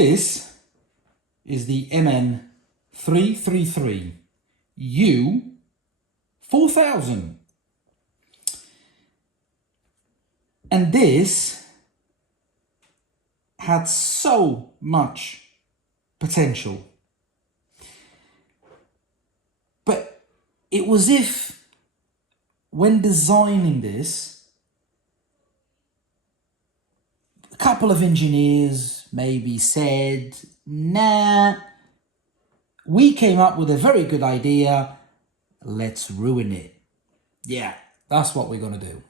This is the MN333 U4000. And this had so much potential. But it was if, when designing this, a couple of engineers maybe said, nah, we came up with a very good idea, let's ruin it. Yeah, that's what we're going to do.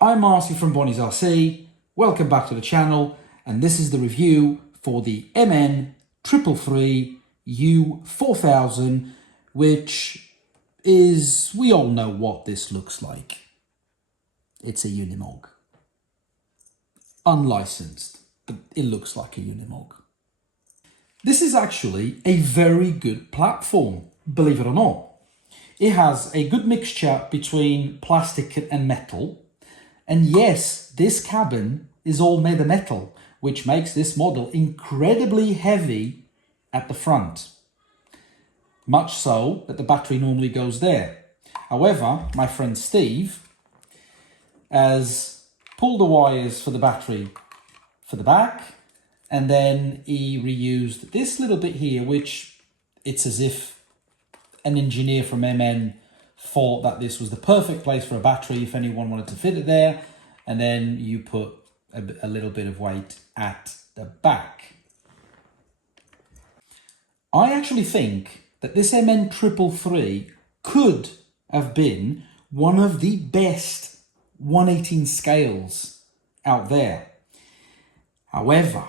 I'm Marcy from Bonnie's RC, welcome back to the channel, and this is the review for the MN333 U4000, which is, we all know what this looks like. It's a Unimog. Unlicensed, but it looks like a Unimog. This is actually a very good platform, believe it or not. It has a good mixture between plastic and metal. And yes, this cabin is all made of metal, which makes this model incredibly heavy at the front. Much so that the battery normally goes there. However, my friend Steve has pulled the wires for the battery for the back, and then he reused this little bit here, which it's as if an engineer from MN thought that this was the perfect place for a battery if anyone wanted to fit it there, and then you put a little bit of weight at the back. I actually think that this MN333 could have been one of the best 1/18 scales out there. However,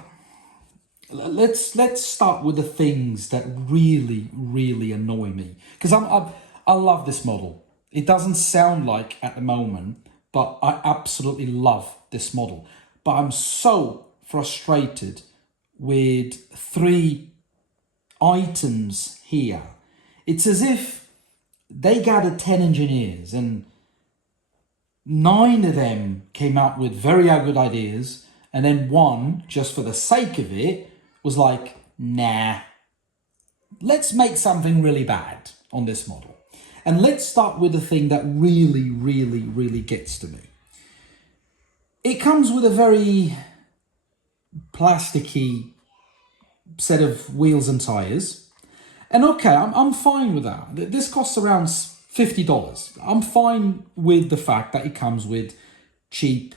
let's start with the things that really annoy me, because I love this model. It doesn't sound like at the moment, but I absolutely love this model. But I'm so frustrated with 3 items here. It's as if they gathered 10 engineers and 9 of them came out with very good ideas, and then one, just for the sake of it, was like, nah, let's make something really bad on this model. And let's start with the thing that really gets to me. It comes with a very plasticky set of wheels and tires. And okay, I'm fine with that. This costs around $50. I'm fine with the fact that it comes with cheap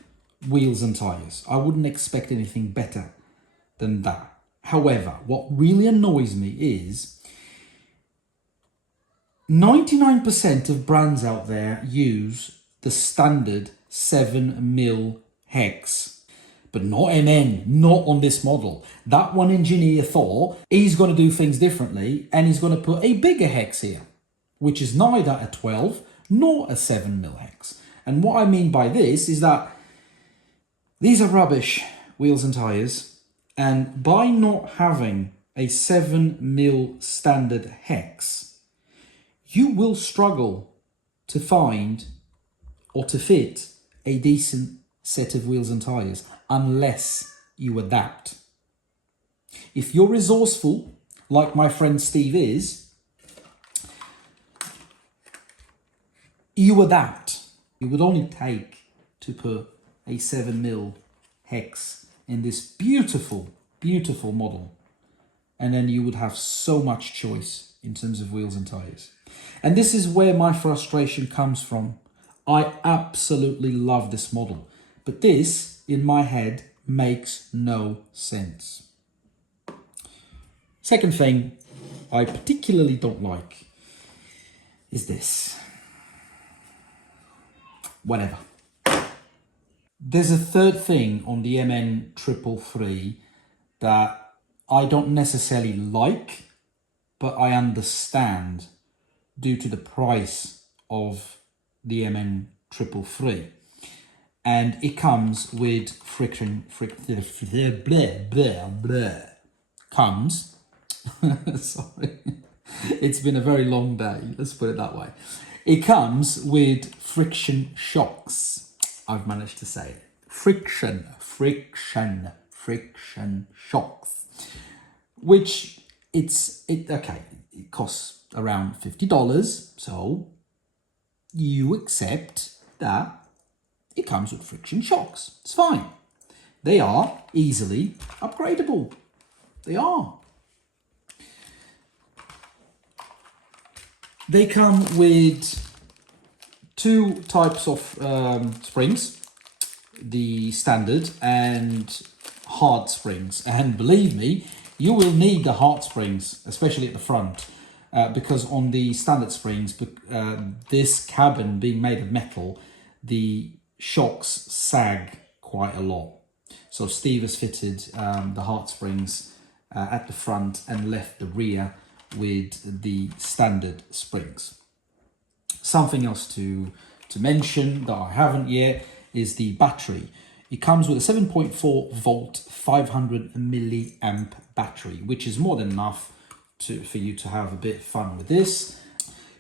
wheels and tires. I wouldn't expect anything better than that. However, what really annoys me is 99% of brands out there use the standard 7mm hex, but not MN, not on this model. That one engineer thought he's going to do things differently, and he's going to put a bigger hex here, which is neither a 12 nor a 7mm hex. And what I mean by this is that these are rubbish wheels and tires, and by not having a 7mm standard hex, you will struggle to find or to fit a decent set of wheels and tires unless you adapt. If you're resourceful, like my friend Steve is, you adapt. It would only take to put a 7mm hex in this beautiful model, and then you would have so much choice in terms of wheels and tires. And this is where my frustration comes from. I absolutely love this model, but this, in my head, makes no sense. Second thing I particularly don't like is this. Whatever. There's a third thing on the MN333 that I don't necessarily like, but I understand due to the price of the MN333. And it comes with sorry, it's been a very long day, let's put it that way. It comes with friction shocks. I've managed to say it. Friction friction shocks, which it costs around $50. So you accept that it comes with friction shocks. It's fine. They are easily upgradable. They are. They come with two types of springs, the standard and hard springs. And believe me, you will need the hard springs, especially at the front, because on the standard springs, this cabin being made of metal, the shocks sag quite a lot. So Steve has fitted the hard springs at the front and left the rear with the standard springs. Something else to mention that I haven't yet is the battery. It comes with a 7.4 volt 500 milliamp battery, which is more than enough for you to have a bit of fun with this.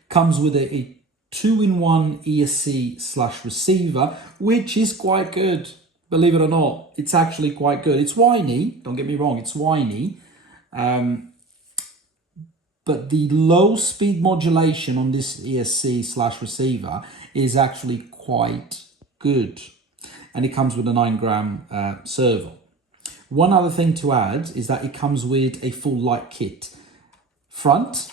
Comes with a 2-in-1 ESC/receiver, which is quite good. Believe it or not, it's actually quite good. It's whiny, don't get me wrong, it's whiny. But the low speed modulation on this ESC/receiver is actually quite good. And it comes with a 9-gram servo. One other thing to add is that it comes with a full light kit. Front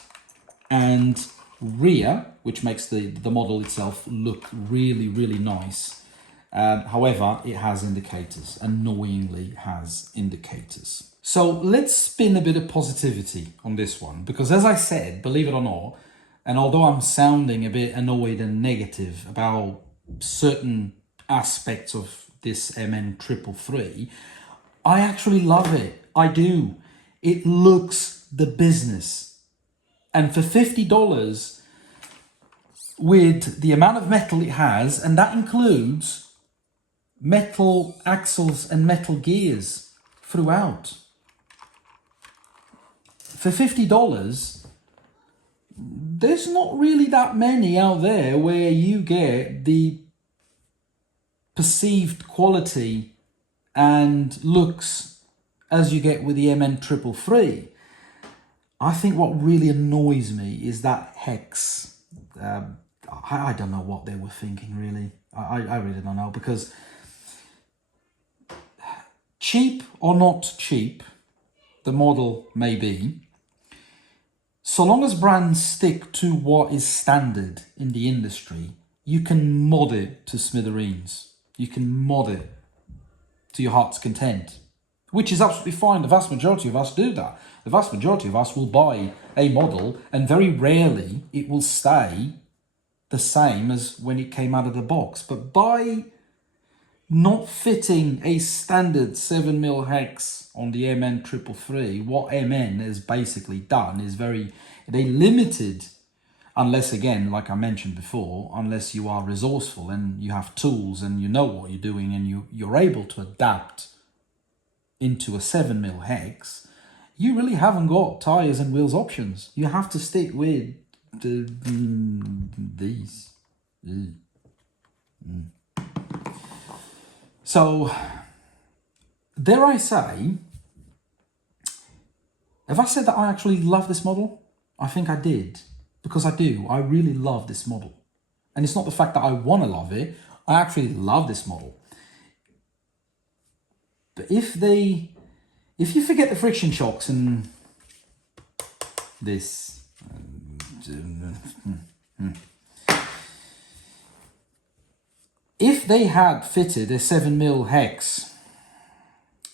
and rear, which makes the model itself look really, really nice. However, it has indicators, annoyingly has indicators. So let's spin a bit of positivity on this one, because as I said, believe it or not, and although I'm sounding a bit annoyed and negative about certain aspects of this MN333, I actually love it. I do. It looks the business. And for $50, with the amount of metal it has, and that includes metal axles and metal gears throughout. For $50, there's not really that many out there where you get the perceived quality and looks as you get with the MN333. I think what really annoys me is that hex. I don't know what they were thinking, really. I really don't know, because cheap or not cheap, the model may be, so long as brands stick to what is standard in the industry, you can mod it to smithereens. You can mod it to your heart's content, which is absolutely fine. The vast majority of us do that. The vast majority of us will buy a model, and very rarely it will stay the same as when it came out of the box. But by not fitting a standard 7mm hex on the MN333, what MN has basically done is they limited, unless, again, like I mentioned before, unless you are resourceful and you have tools and you know what you're doing and you're able to adapt into a 7mm hex, you really haven't got tires and wheels options. You have to stick with these. So, dare I say, have I said that I actually love this model? I think I did, because I do. I really love this model. And it's not the fact that I want to love it. I actually love this model. But if you forget the friction shocks and this, if they had fitted a 7mm hex,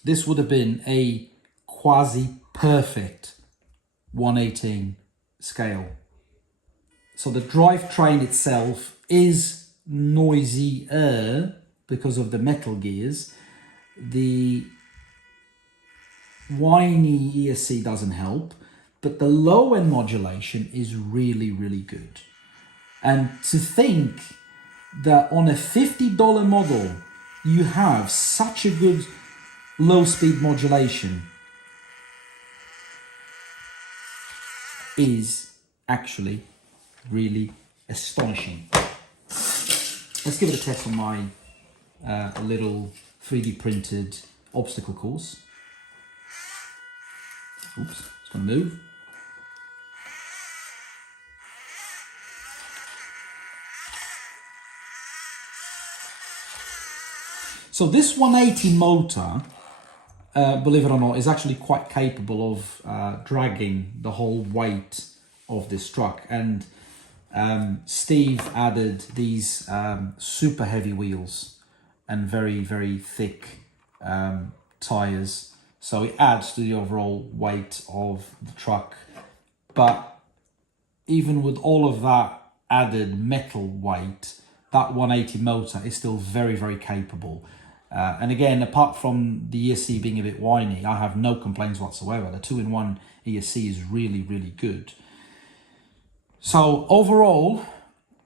this would have been a quasi-perfect 1/18 scale. So the drivetrain itself is noisier because of the metal gears. The whiny ESC doesn't help, but the low end modulation is really, really good. And to think that on a $50 model, you have such a good low speed modulation is actually really astonishing. Let's give it a test on my little 3D printed obstacle course. Oops, it's going to move. So this 180 motor, believe it or not, is actually quite capable of dragging the whole weight of this truck. And Steve added these super heavy wheels and very, very thick tires. So it adds to the overall weight of the truck. But even with all of that added metal weight, that 180 motor is still very, very capable. And again, apart from the ESC being a bit whiny, I have no complaints whatsoever. The 2-in-1 ESC is really, really good. So overall,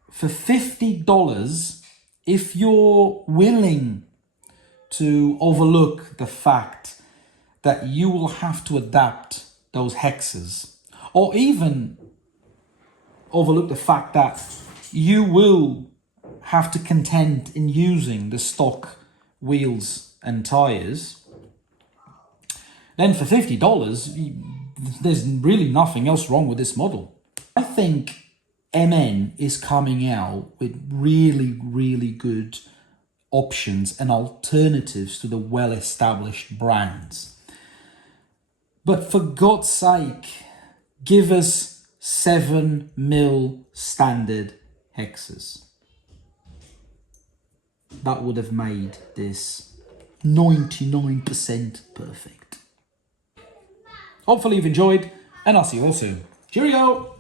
for $50, if you're willing to overlook the fact that you will have to adapt those hexes, or even overlook the fact that you will have to contend in using the stock wheels and tires, then for $50, there's really nothing else wrong with this model. I think MN is coming out with really, really good options and alternatives to the well-established brands. But for God's sake, give us 7mm standard hexes. That would have made this 99% perfect. Hopefully you've enjoyed, and I'll see you all soon. Cheerio!